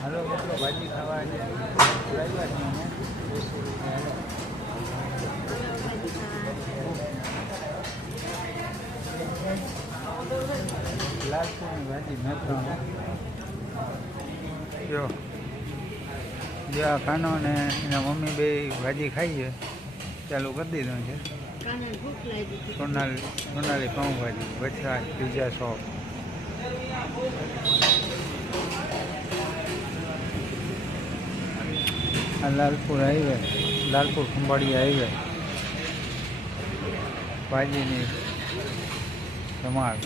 હાલો મિત્રો ભાજી ખાવા લાવ્યા છીએ લાલપુરની ભાજી મેથાણ જો. જે આ ખાનો ને એના મમ્મી બે ભાજી ખાઈએ. ચાલુ કરી દીધું છે. સોનાલી સોનાલી પાઉંભાજી વચરા પીઝા શોપ આ લાલપુર હાઈવે, લાલપુર ખંભાળી હાઈવે. ભાજીની ધમાલ.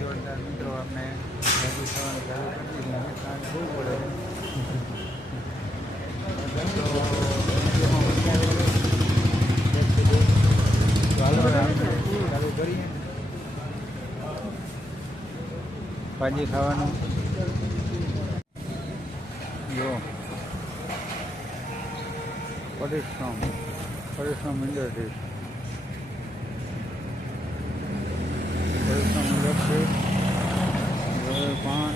જોરદાર મિત્રો, આપણે ચાલુ કરી દીધું બહુ પડે. ચાલુ કરીએ. ભાજી ખાવાનું જો પરિશ્રમ પરિશ્રમ ઇન્ડસ્ટ્રીઝ પરિશ્રમ ઇન્ડસ્ટ્રીઝ પાન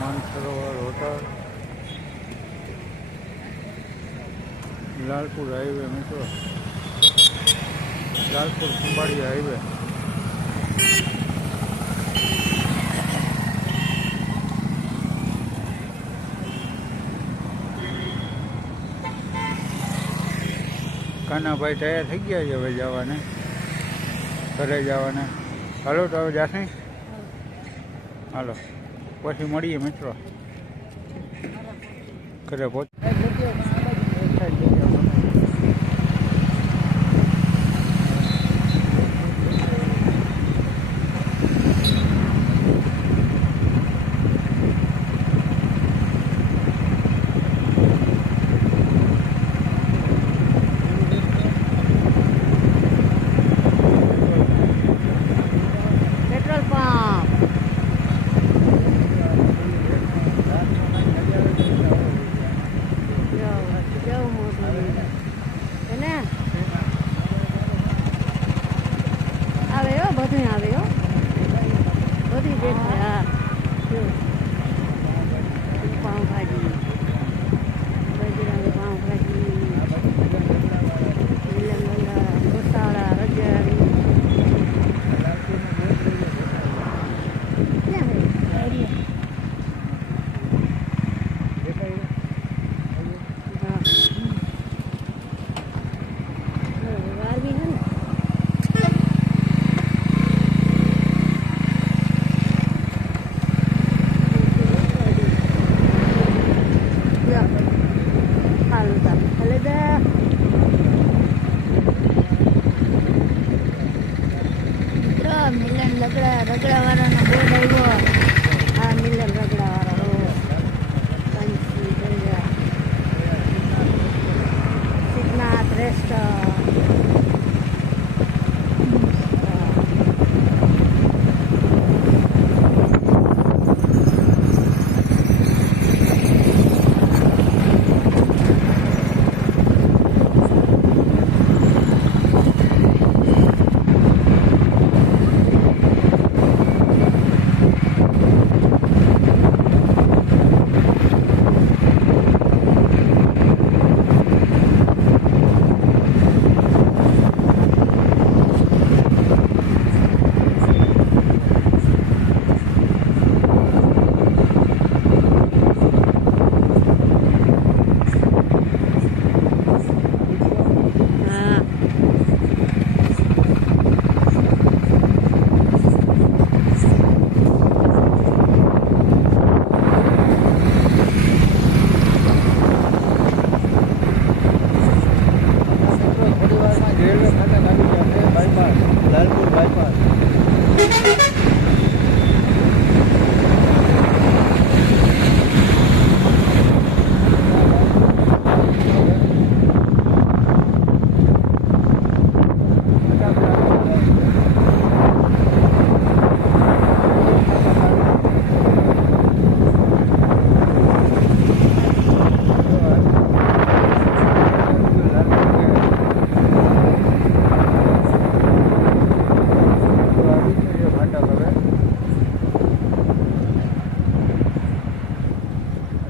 માનસરોવર હોટલ લાલપુર હાઈવે મિત્રો. લાલપુર ખંભાળી હાઈવે. કાનાભાઈ તૈયાર થઈ ગયા છે હવે જવાને. ઘરે જવાને. હાલો તો હવે જાશે? હાલો. પછી મળીએ મિત્રો. ઘરે પહોંચ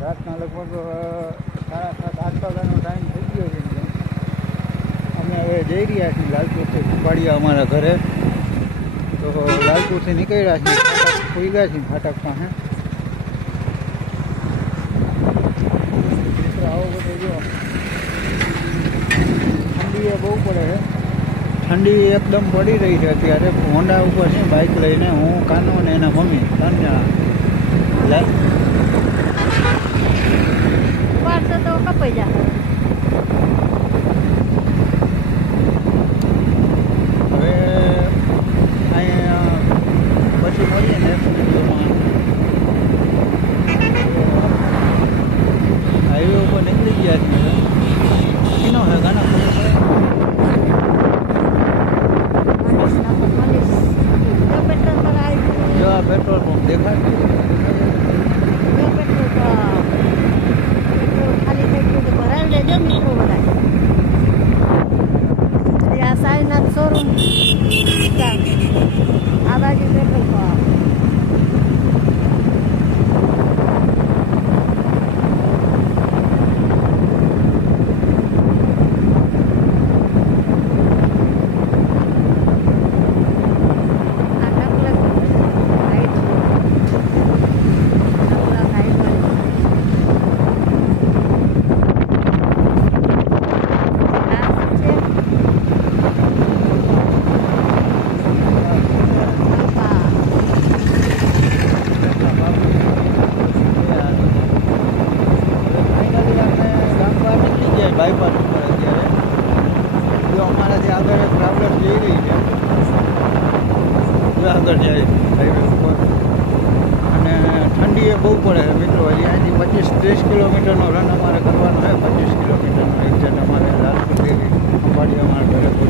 અત્યારમાં લગભગ સાડા સાત, આઠ વાગ્યાનો ટાઈમ થઈ ગયો છે. અમે હવે જઈ રહ્યા છીએ લાલપુરથી. ઉપાડ્યા અમારા ઘરે. તો લાલપુરથી નીકળ્યા છીએ. ફાટક ખોઈ ગયા છીએ ફાટક પાસે. આવો બધો જો. ઠંડી બહુ પડે છે. ઠંડી એકદમ પડી રહી છે અત્યારે. હોન્ડા ઉપર છે બાઇક લઈને. હું કાનો ને એના મમ્મી. કાન્યા જણા પાડશો તો કપાઈ જા હવે અહીંયા પછી મળીએ ને વિડીયોમાં હાઈવે ઉપર નીકળી ગયા છીએ કિનો હે ગાના ખબર પડે? જો પેટ્રોલ પર આવી જો આ પેટ્રોલ પંપ દેખાય છે જો પેટ્રોલ પર પેટ્રોલ ખાલી થઈ ગયું તો ભરાવી લેજો મિત્રો બધા આ સાઈનાથ શોરૂમ આ બાજુ પેટ્રોલ પંપ આ ડબલક હાઈટ ડબલક હાઈટ વાળી આ છે બાપા બાયપાસ ઉપર અત્યારે. જો અમારાથી આગળ એક ટ્રાવેલર જઈ રહી છે જો આગળ જાય હાઈવે ઉપર. અને ઠંડી એ બહુ પડે મિત્રો. હજી અહીંથી પચીસ, ત્રીસ કિલોમીટરનો રન અમારે કરવાનો છે. પચીસ કિલોમીટરનો એક્ઝેક્ટ અમારે દેવી અંબાડી અમારા ઘરે તો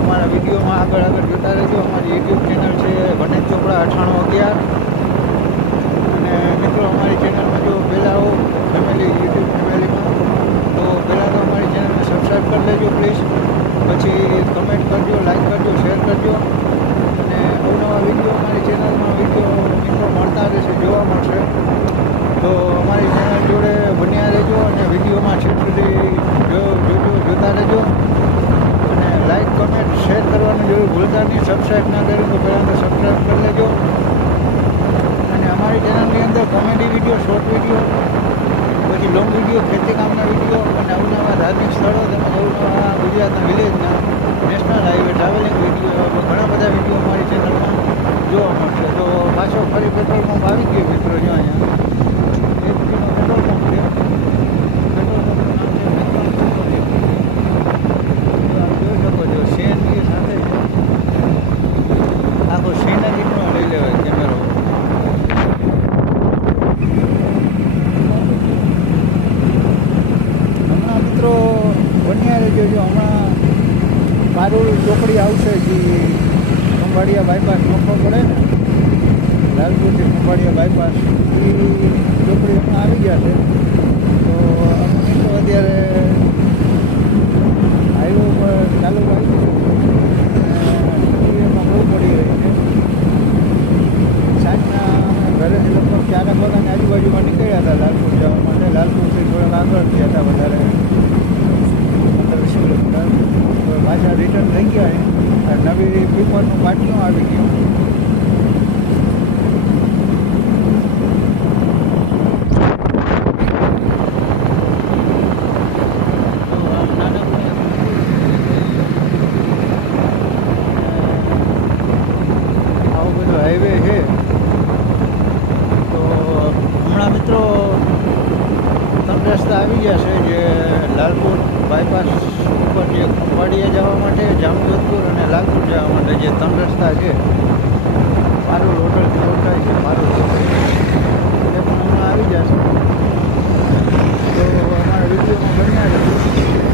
અમારા વિડીયોમાં આગળ આગળ જોતા રહેજો. અમારી યુટ્યુબ ચેનલ છે વનેજ ચોપડા અઠાણું અગિયાર અને મિત્રો અમારી ચેનલમાં જો પહેલાં આવો ફેમિલી યુટ્યુબ ફેમિલીમાં તો પહેલાં તો અમારી ચેનલને સબસ્ક્રાઈબ કરી લેજો પ્લીઝ પછી કમેન્ટ કરજો લાઈક કરજો શેર કરજો. અને અવનવા વીડિયો અમારી ચેનલમાં વીડિયો મિત્રો મળતા રહેશે, જોવા મળશે. તો અમારી ચેનલ જોડે બન્યા રહેજો અને વિડીયોમાં છેક સુધી જોજો, જોતા રહેજો. અને લાઈક કમેન્ટ શેર કરવાનું જરૂર ભૂલતા નહીં. સબસ્ક્રાઈબ ના કર્યું તો પહેલાં તો સબસ્ક્રાઈબ કરી લેજો. અને અમારી ચેનલની અંદર comedy video short video long video ખેતી કામના વીડિયો અને અવનવા ધાર્મિક સ્થળો તેમજ અવનવા ગુજરાતના વિલેજના નેશનલ હાઈવે ટ્રાવેલિંગ વીડિયો એવા ઘણા બધા વીડિયો અમારી ચેનલમાં જોવા મળશે તો પાછો ફરી પેટ્રોલ પંપ આવી ગયો મિત્રો જો અહીંયા એક રૂપિયાનો પેટ્રોલ પંપ છે પેટ્રોલ પંપનું નામ છે મેક્રોન પેટ્રોલિયમ. તો આપ જોઈ શકો છો સીએનજી સાથે છે આખો સીનરીનો લઈ લેવાય કેમેરો હમણાં મિત્રો બન્યા રહેજો જો હમણાં પારુલ આવશે જે ખંભાળિયા બાયપાસ નોખો પડે ને, લાલપુરથી ખંભાળિયા બાયપાસ એ ચોપડી આવી ગયા છે. તો મિત્રો અત્યારે હાઈવે ઉપર ચાલુ આવી એમાં બહુ પડી રહી છે સાંજના અમે ઘરેથી લગભગ ચારક વાગ્યાની આજુબાજુમાં નીકળ્યા હતા લાલપુર જવા માટે લાલપુરથી થોડાક આગળ ગયા હતા વધારે પંદર વીસ કિલોમીટર તો પાછા રિટર્ન થઈ ગયા છે. અને નવી પીપરનું પાટિયું આવી ગયું તો આમ નાનકડું એક આવો બધો હાઈવે છે તો હમણાં મિત્રો ત્રણ રસ્તા આવી ગયા છે જે લાલપુર બાયપાસ ઉપર જે ખંભાળિયા જવા માટે જામજોધપુર અને લાલપુર જવા માટે જે ત્રણ રસ્તા છે મારું હોટલ ઓળખાય છે મારું હોટલ એ પણ હમણાં આવી જશે તો અમારા વિડીયોમાં બન્યા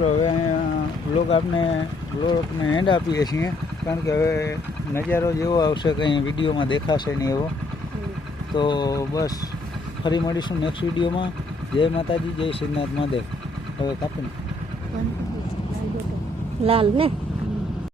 મિત્રો, હવે બ્લોગ આપને બ્લોગને એન્ડ આપીએ છીએ, કારણ કે હવે નજારો જેવો આવશે કંઈ વિડીયોમાં દેખાશે નહીં એવો. તો બસ, ફરી મળીશું નેક્સ્ટ વિડીયોમાં. જય માતાજી, જય શ્રીનાથ મહાદેવ. હવે કાપીને. લાલ ને?